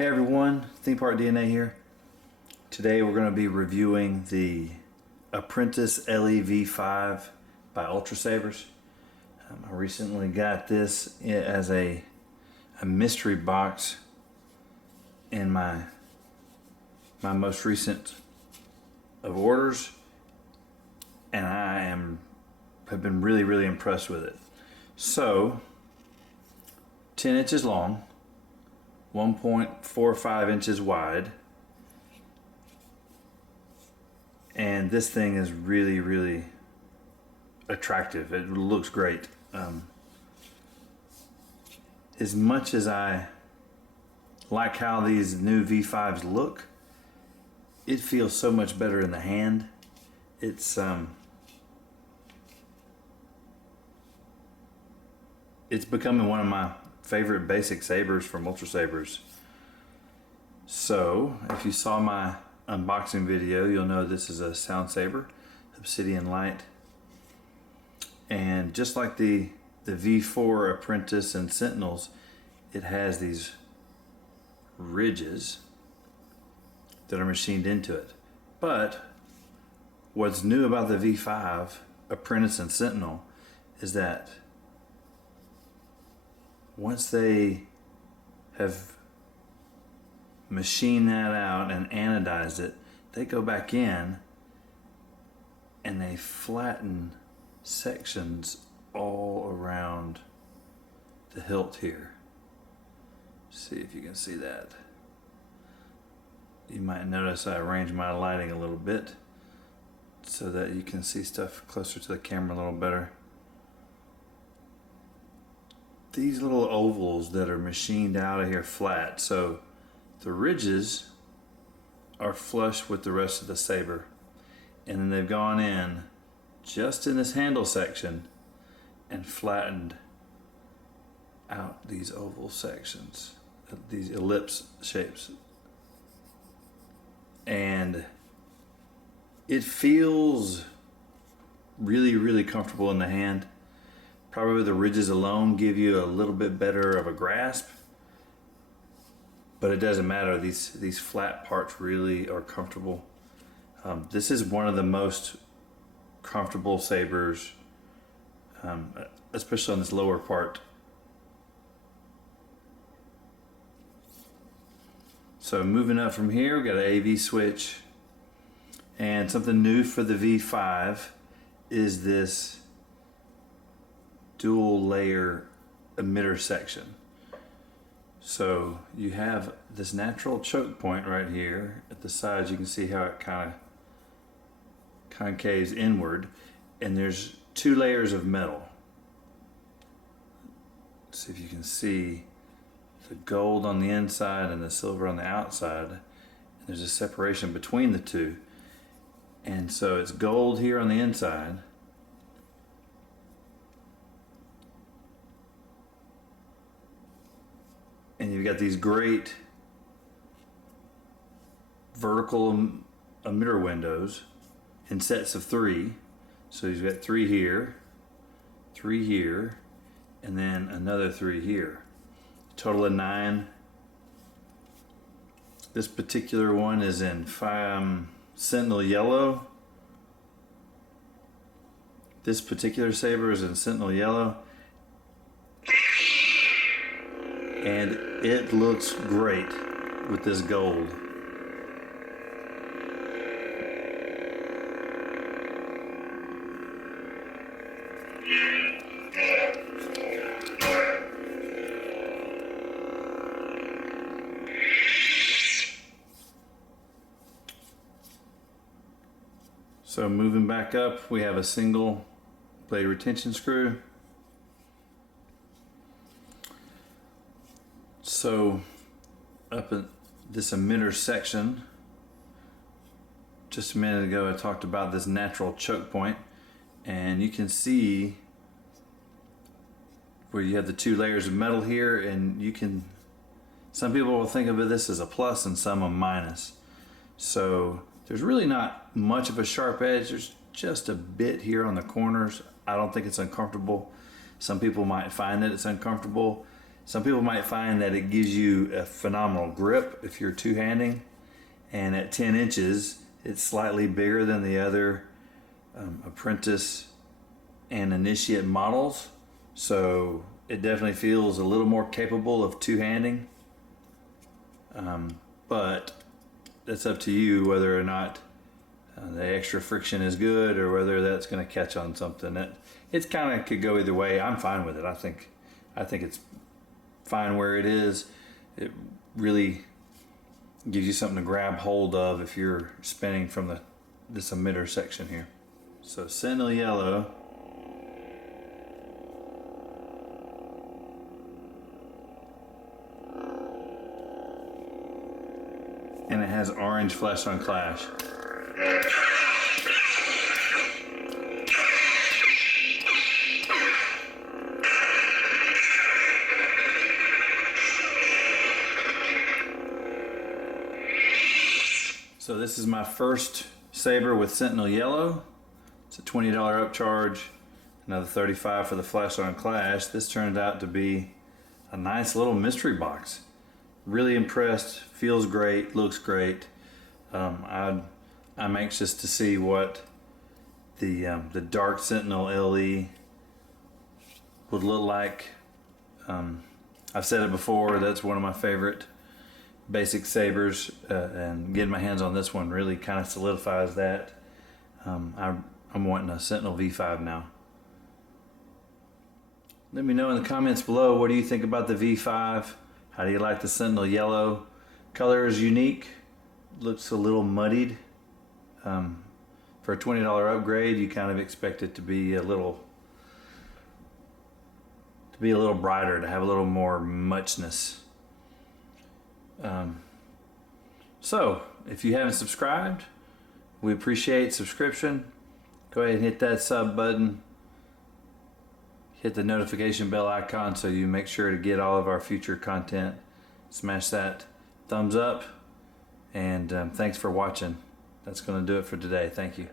Hey everyone, Theme Park DNA here. Today we're going to be reviewing the Apprentice LEV5 by Ultrasabers. I recently got this as a mystery box in my most recent of orders, and have been really impressed with it. So 10 inches long, 1.45 inches wide, and this thing is really attractive. It looks great. As much as I like how these new V5s look, it feels so much better in the hand. It's becoming one of my favorite basic sabers from Ultrasabers. So if you saw my unboxing video, you'll know this is a sound saber, Obsidian Light, and just like the V4 Apprentice and Sentinels, it has these ridges that are machined into it. But what's new about the V5 Apprentice and Sentinel is that once they have machined that out and anodized it, they go back in and they flatten sections all around the hilt here. See if you can see that. You might notice I arranged my lighting a little bit so that you can see stuff closer to the camera a little better. These little ovals that are machined out of here flat, so the ridges are flush with the rest of the saber, and then they've gone in just in this handle section and flattened out these oval sections, these ellipse shapes, and it feels really comfortable in the hand. Probably the ridges alone give you a little bit better of a grasp, but it doesn't matter. These flat parts really are comfortable. This is one of the most comfortable sabers, especially on this lower part. So moving up from here, we've got an AV switch, and something new for the V5 is this dual layer emitter section. So you have this natural choke point right here at the sides. You can see how it kind of concaves inward, and there's two layers of metal. Let's see if you can see the gold on the inside and the silver on the outside, and there's a separation between the two, and so it's gold here on the inside, and you've got these great vertical emitter windows in sets of 3. So you've got 3 here, 3 here, and then another 3 here. Total of 9. This particular one is in Sentinel Yellow. This particular saber is in Sentinel Yellow, and it looks great with this gold. So moving back up, we have a single blade retention screw. So up in this emitter section, just a minute ago I talked about this natural choke point, and you can see where you have the 2 layers of metal here, and you can, some people will think of this as a plus and some a minus. So there's really not much of a sharp edge. There's just a bit here on the corners. I don't think it's uncomfortable. Some people might find that it's uncomfortable. Some people might find that it gives you a phenomenal grip if you're two-handing, and at 10 inches it's slightly bigger than the other Apprentice and Initiate models, so it definitely feels a little more capable of two-handing, but that's up to you whether or not the extra friction is good or whether that's going to catch on something. It's kind of could go either way. I'm fine with it. I think it's fine where it is. It really gives you something to grab hold of if you're spinning from this emitter section here. So Sentinel Yellow. And it has orange flash on clash. So this is my first saber with Sentinel Yellow. It's a $20 upcharge, another $35 for the flash on clash. This turned out to be a nice little mystery box. Really impressed, feels great, looks great. I'm anxious to see what the Dark Sentinel LE would look like. I've said it before, that's one of my favorite basic sabers, and getting my hands on this one really kind of solidifies that. I'm wanting a Sentinel V5 now. Let me know in the comments below, what do you think about the V5? How do you like the Sentinel Yellow? Color is unique, looks a little muddied. For a $20 upgrade, you kind of expect it to be a little brighter, to have a little more muchness. So if you haven't subscribed, we appreciate subscription. Go ahead and hit that sub button, hit the notification bell icon so you make sure to get all of our future content. Smash that thumbs up, and thanks for watching. That's going to do it for today. Thank you.